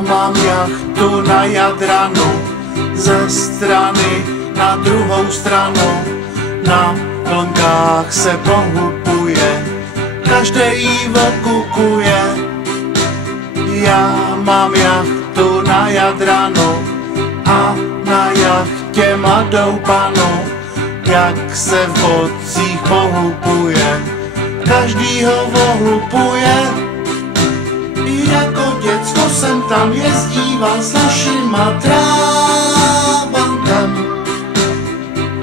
mám jachtu na Jadranu, ze strany na druhou stranu. Na vlnkách se pohupuje, každej jí okukuje. Já mám jachtu na Jadranu a na jachtě mladou panu, jak se v vodcích pohupuje, každý ho ohlupuje. I jako děcko jsem tam jezdíval s našima trábantem.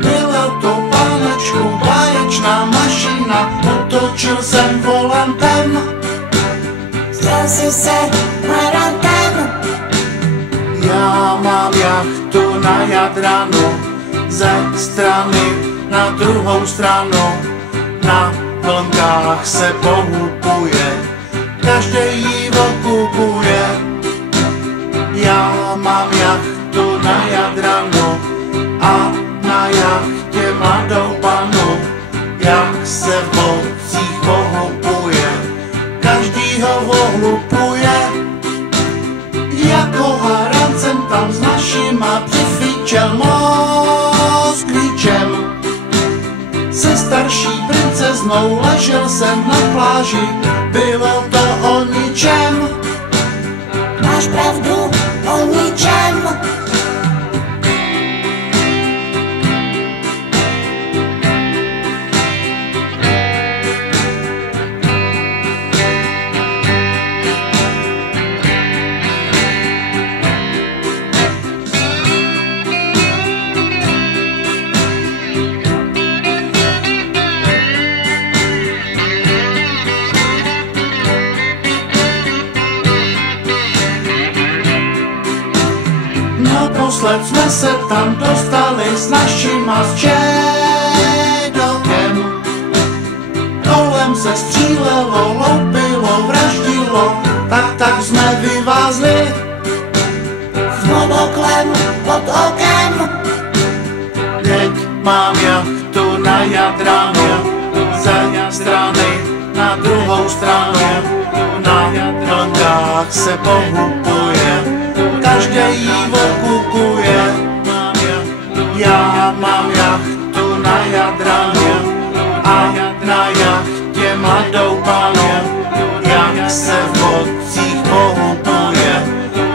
Byla to pánečku báječná mašina, otočil jsem volantem. Stal jsi se marantem. Já mám jachtu na Jadranu, ze strany na druhou stranu. Na vlnkách se pohupuje, každej jí okupuje. Já mám jachtu na Jadranu a na jachtě mladou panu, jak se v vodcích pohupuje, každý ho ohlupuje. Jako harancem tam s našima přifičel Moskvičem. Se starší princeznou ležel jsem na pláži, bylo to o ničem. Máš pravdu, o ničem. Naposled jsme se tam dostali s našima s Čedokem. Kolem se střílelo, loupilo, vraždilo, tak jsme vyvázli S monoklem pod okem. Teď mám jachtu na Jadranu, ze strany na druhou stranu. Na vlnkách se pohupuje, každej jí okukuje. Já mám jachtu na Jadranu a na jachtě mladou panu, jak se v vodcích pohupuje,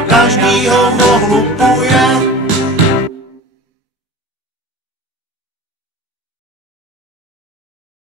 každý ho ohlupuje.